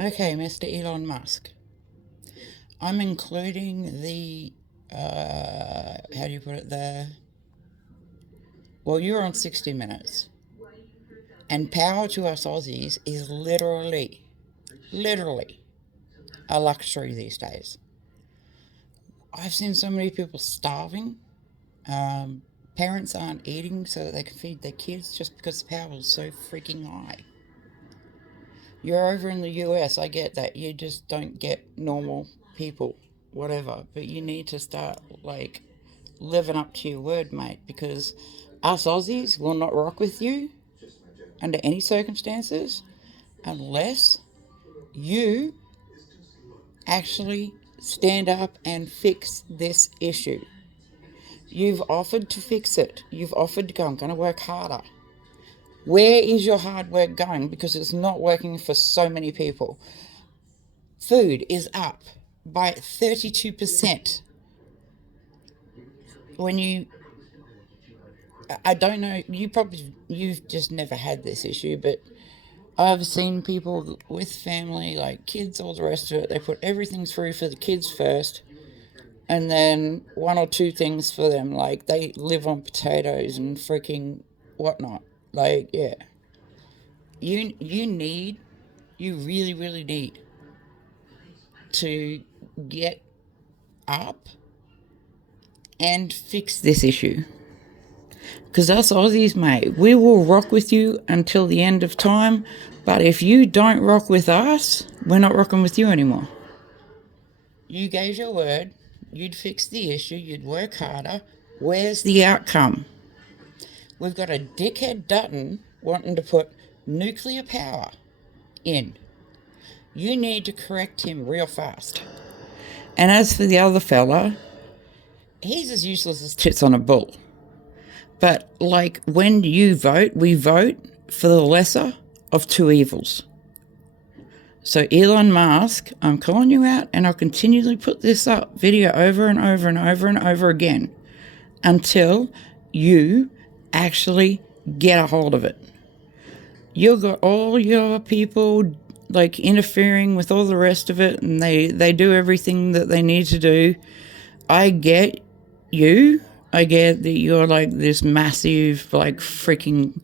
Okay, Mr. Elon Musk. I'm including the, how do you put it there? Well, you're on 60 Minutes. And power to us Aussies is literally a luxury these days. I've seen so many people starving. Um, Parents aren't eating so that they can feed their kids just because the power is so freaking high. You're over in the US, I get that. You just don't get normal people, whatever. But you need to start, like, living up to your word, mate, because us Aussies will not rock with you under any circumstances unless you actually stand up and fix this issue. You've offered to fix it. You've offered to go, I'm going to work harder. Where is your hard work going? Because it's not working for so many people. Food is up by 32%. When you, I don't know, you've just never had this issue, but I've seen people with family, like kids, all the rest of it, they put everything through for the kids first, and then one or two things for them, like they live on potatoes and freaking whatnot. Like, yeah. You need, you really need to get up and fix this issue. Because us Aussies, mate, we will rock with you until the end of time. But if you don't rock with us, we're not rocking with you anymore. You gave your word. You'd fix the issue. You'd work harder. Where's the outcome? We've got a dickhead Dutton wanting to put nuclear power in. You need to correct him real fast. And as for the other fella, he's as useless as tits on a bull. But, like, when you vote, we vote for the lesser of two evils. So, Elon Musk, I'm calling you out, and I'll continually put this up video over and over and over and over again until you actually get a hold of it. You've got all your people, like, interfering with all the rest of it, and they do everything that they need to do. I get you. I get that you're like this massive, like, freaking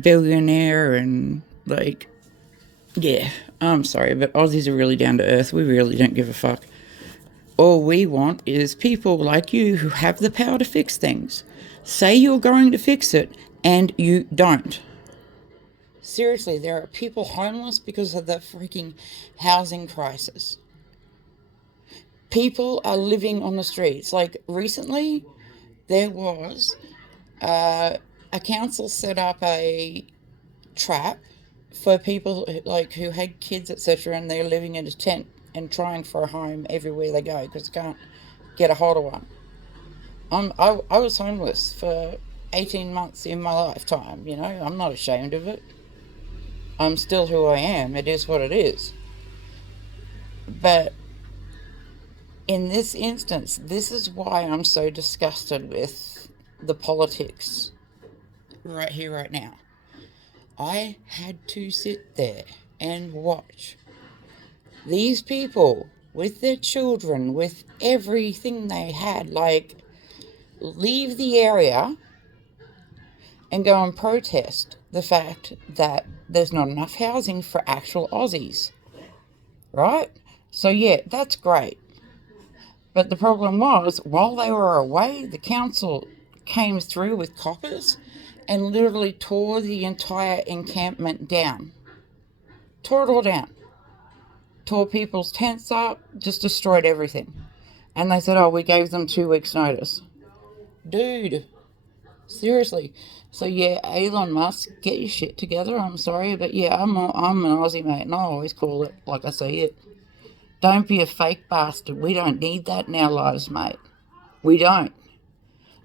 billionaire and, like, yeah, I'm sorry, but Aussies are really down to earth. We really don't give a fuck. All we want is people like you who have the power to fix things. Say you're going to fix it, and you don't. Seriously, there are people homeless because of the freaking housing crisis. People are living on the streets. Like, recently, there was a council set up a trap for people who had kids, etc., and they're living in a tent and trying for a home everywhere they go because they can't get a hold of one. I was homeless for 18 months in my lifetime. I'm not ashamed of it. I'm still who I am. It is what it is. But in this instance, this is why I'm so disgusted with the politics right here, right now. I had to sit there and watch these people with their children, with everything they had, like, leave the area and go and protest the fact that there's not enough housing for actual Aussies, right? So, yeah, that's great. But the problem was, while they were away, the council came through with coppers and literally tore the entire encampment down. Tore it all down. Tore people's tents up, just destroyed everything. And they said, oh, we gave them 2 weeks' notice. Dude, seriously. So, yeah, Elon Musk, get your shit together. I'm sorry, but yeah, I'm an Aussie, mate, and I always call it like I see it. Don't be a fake bastard. We don't need that in our lives, mate. We don't.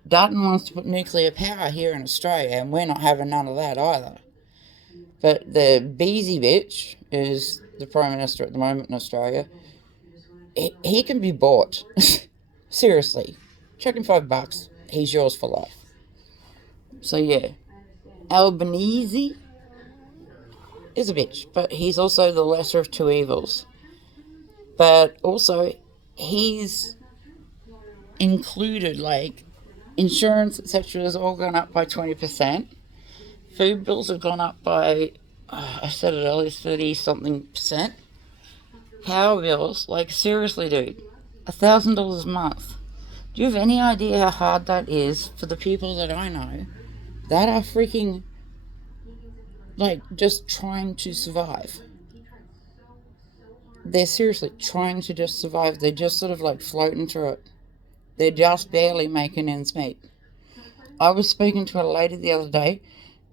Dutton wants to put nuclear power here in Australia, and we're not having none of that either. But the Beezy bitch is the Prime Minister at the moment in Australia. He can be bought. Seriously. Chuck him $5. He's yours for life. So, yeah. Albanese is a bitch, but he's also the lesser of two evils. But also, he's included, like, insurance, etc., has all gone up by 20%. Food bills have gone up by, I said it earlier, 30 something percent. Power bills, like, seriously, dude, $1,000 a month. Do you have any idea how hard that is for the people that I know that are freaking, like, just trying to survive? They're seriously trying to just survive. They're just sort of like floating through it. They're just barely making ends meet. I was speaking to a lady the other day.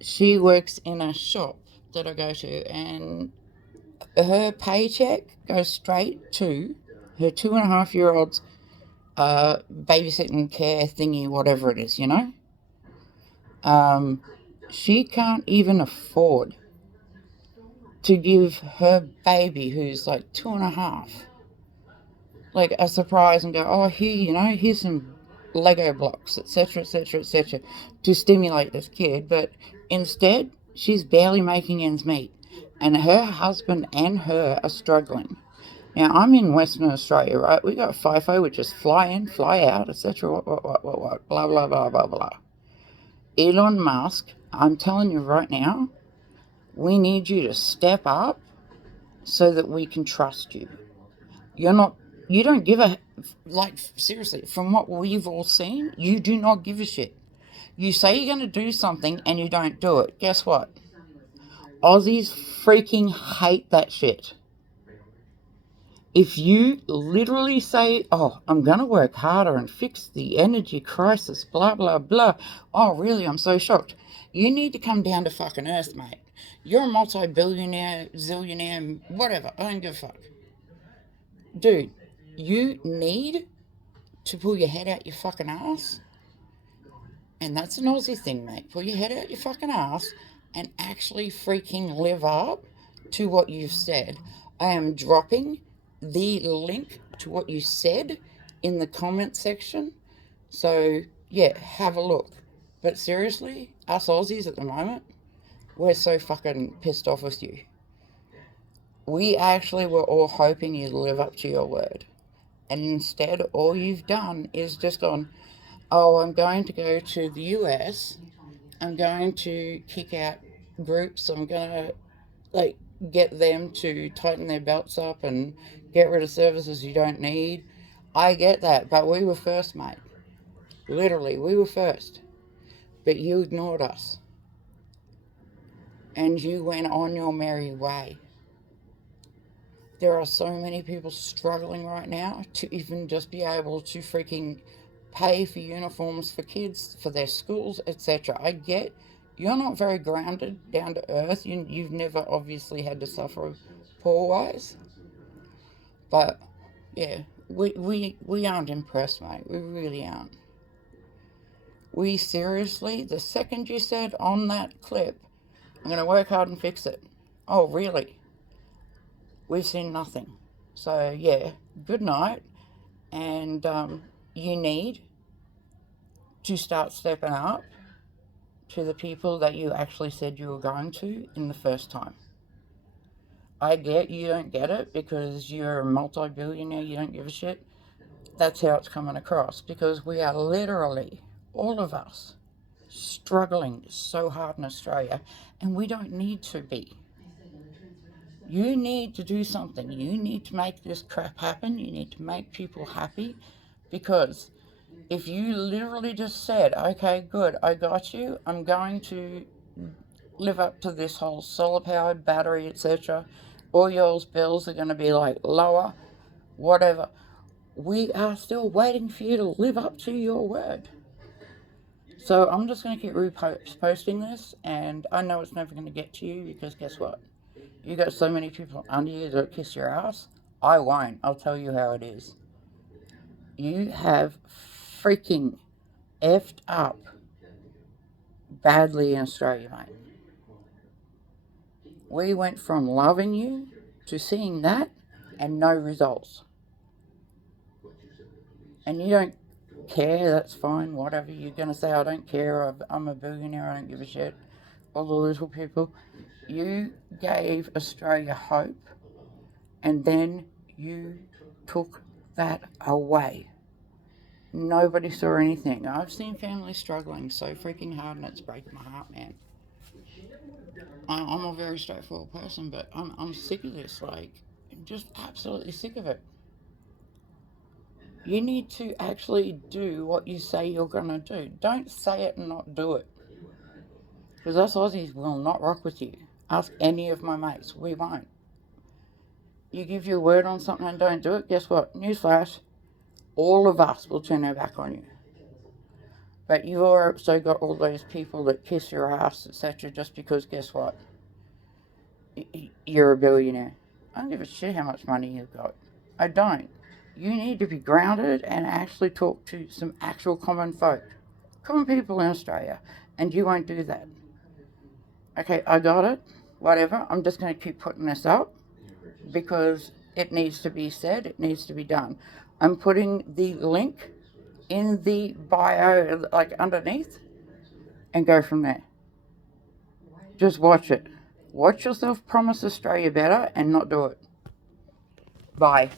She works in a shop that I go to, and her paycheck goes straight to her 2.5 year old's babysitting care thingy, whatever it is, you know? Um, she can't even afford to give her baby, who's like 2.5, like a surprise and go, oh, here, you know, here's some Lego blocks, etc., etc., etc., to stimulate this kid. But instead, she's barely making ends meet, and her husband and her are struggling. Now, I'm in Western Australia, right? We got FIFO, which is fly in, fly out, etc., what, blah, blah, blah, blah, blah. Elon Musk, I'm telling you right now, we need you to step up so that we can trust you. You don't give a, like, seriously, from what we've all seen, you do not give a shit. You say you're going to do something and you don't do it. Guess what? Aussies freaking hate that shit. If you literally say, oh, I'm going to work harder and fix the energy crisis, blah, blah, blah. Oh, really? I'm so shocked. You need to come down to fucking earth, mate. You're a multi-billionaire, zillionaire, whatever. I don't give a fuck. Dude, you need to pull your head out your fucking ass. And that's an Aussie thing, mate. Pull your head out your fucking ass and actually freaking live up to what you've said. I am dropping the link to what you said in the comment section. So, yeah, have a look. But seriously, us Aussies at the moment, we're so fucking pissed off with you. We actually were all hoping you'd live up to your word. And instead, all you've done is just gone, oh, I'm going to go to the US. I'm going to kick out groups. I'm going to, like, get them to tighten their belts up and get rid of services you don't need. I get that, but we were first, mate. Literally, we were first. But you ignored us. And you went on your merry way. There are so many people struggling right now to even just be able to freaking pay for uniforms for kids, for their schools, etc. I get you're not very grounded, down to earth. You've never obviously had to suffer poor-wise. But, yeah, we aren't impressed, mate. We really aren't. We seriously, the second you said on that clip, I'm going to work hard and fix it. Oh, really? We've seen nothing. So, yeah, good night. And you need to start stepping up to the people that you actually said you were going to in the first time. I get you don't get it because you're a multi-billionaire, you don't give a shit. That's how it's coming across, because we are literally, all of us, struggling so hard in Australia, and we don't need to be. You need to do something. You need to make this crap happen. You need to make people happy, because if you literally just said, okay, good, I got you, I'm going to live up to this whole solar powered battery, etc., all your bills are going to be like lower, whatever. We are still waiting for you to live up to your word. So I'm just going to keep reposting this, and I know it's never going to get to you, because guess what? You got so many people under you that kiss your ass. I won't. I'll tell you how it is. You have freaking effed up badly in Australia, mate. We went from loving you to seeing that and no results. And you don't care, that's fine, whatever. You're going to say, I don't care, I'm a billionaire, I don't give a shit. All the little people. You gave Australia hope, and then you took that away. Nobody saw anything. I've seen families struggling so freaking hard, and it's breaking my heart, man. I'm a very straightforward person, but I'm sick of this. Like, I'm just absolutely sick of it. You need to actually do what you say you're going to do. Don't say it and not do it. Because us Aussies will not rock with you. Ask any of my mates. We won't. You give your word on something and don't do it, guess what? Newsflash. All of us will turn our back on you. But you've also got all those people that kiss your ass, etc., just because, guess what? You're a billionaire. I don't give a shit how much money you've got. I don't. You need to be grounded and actually talk to some actual common folk, common people in Australia, and you won't do that. Okay, I got it. Whatever. I'm just going to keep putting this up because it needs to be said, it needs to be done. I'm putting the link in the bio, like underneath, and go from there. Just watch it. Watch yourself promise Australia better and not do it. Bye.